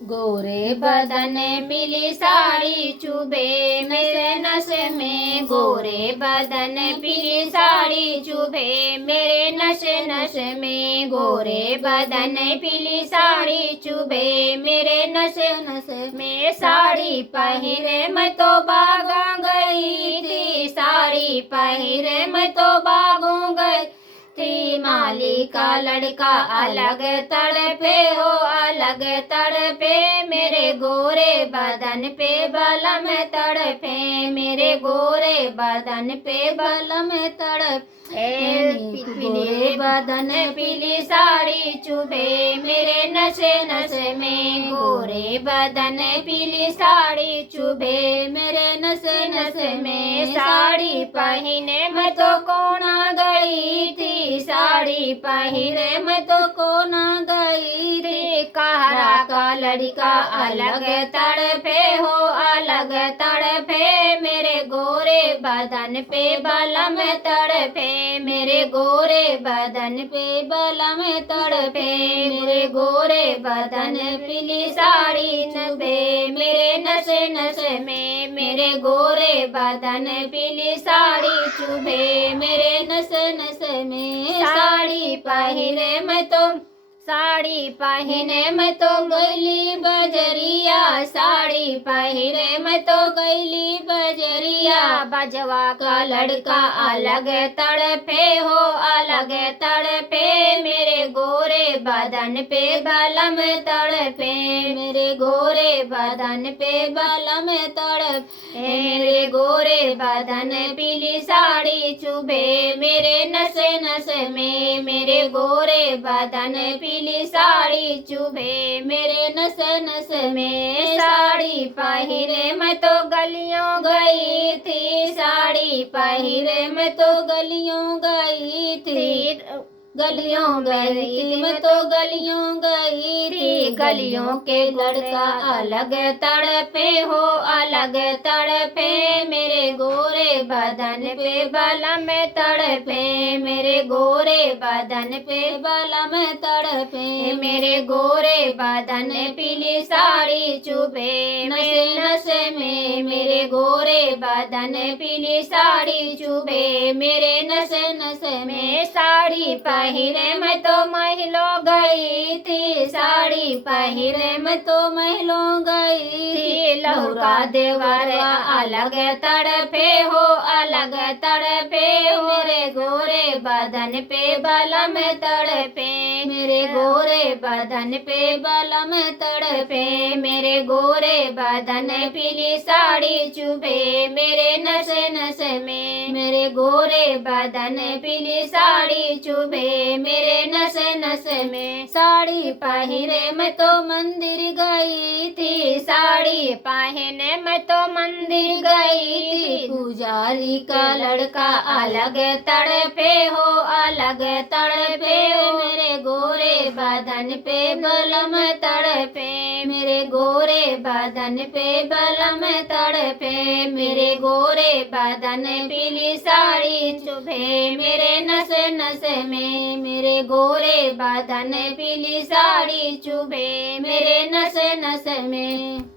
गोरे बदन पीली साड़ी चुभे मेरे नस में, गोरे बदन पीली साड़ी चुभे मेरे नस नस में, गोरे बदन पीली साड़ी चुभे मेरे नस नस में। साड़ी पहिरे मैं तो बागा गई थी, साड़ी पहिरे मैं तो बागों गई थी, माली का लड़का अलग तड़पे हो अलग तड़पे मेरे गोरे बदन पे बलम तड़पे, मेरे गोरे बदन पे बलम तड़पे। गोरे बदन पीली साड़ी चुभे मेरे नशे नशे में, गोरे बदन पीली साड़ी चुभे मेरे नशे नशे में। साड़ी पहने मैं तो कोना गई थी, साड़ी पहने मैं तो कोना गई थी, कहरा का लड़का अलग तड़पे हो अलग तड़पे मेरे गोरे बदन पे बलम तड़पे, मेरे गोरे बदन पे बलम तड़पे, मेरे गोरे बदन पीली साड़ी चुभे मेरे नशे नशे में, मेरे गोरे बदन पीली साड़ी चुभे मेरे नशे नशे में। साड़ी पहिरे मैं तो साड़ी पहिने मैं तो गईली बजरिया, साड़ी पहिरे मैं तो गईली बजरिया, बजवा का लड़का अलग तड़पे हो अलग तड़पे मेरे गोरे बदन पे बलम तड़पे, मेरे गोरे बदन पे बलम तड़पे, मेरे गोरे बदन पीली साड़ी चुभे मेरे नशे नशे में, मेरे गोरे बदन पीली साड़ी चुभे मेरे नशे नशे में। साड़ी पहिरे मैं तो गलियों गई थी, साड़ी पहिरे मैं तो गलियों गई थी, गलियों गई थी मैं तो गलियों गई थी, गलियों के लड़का अलग तड़पे हो अलग तड़पे मेरे गोरे बदन पे बलम तड़पे, मेरे गोरे बदन पे बलम तड़पे, मेरे गोरे बदन पीली साड़ी चुभे नशे नशे में, मेरे गोरे बदन पीली साड़ी चुभे मेरे नशे नशे में। साड़ी पहिरे मैं तो महलों गई थी, साड़ी पहिरे मैं तो महलों गई थी, लहुरा देवरा अलग तड़पे हो अलग तड़पे मेरे गोरे बदन पे बलम तड़पे, मेरे गोरे बदन पे बलम तड़पे, मेरे गोरे बदन पीली साड़ी चुभे मेरे नशे नशे में, मेरे गोरे बदन पीली साड़ी चुभे मेरे नशे नशे में। साड़ी पहिरे मैं तो मंदिर गई थी, साड़ी पहने मैं तो मंदिर गई थी, पुजारी का लड़का अलग तड़पे हो अलग तड़पे मेरे गोरे बदन पे बलम तड़पे, मेरे गोरे बदन पे बलम तड़पे, मेरे गोरे बदन पीली साड़ी चुभे मेरे नशे नशे में, मेरे गोरे बदन पीली साड़ी चुभे मेरे नशे नशे में।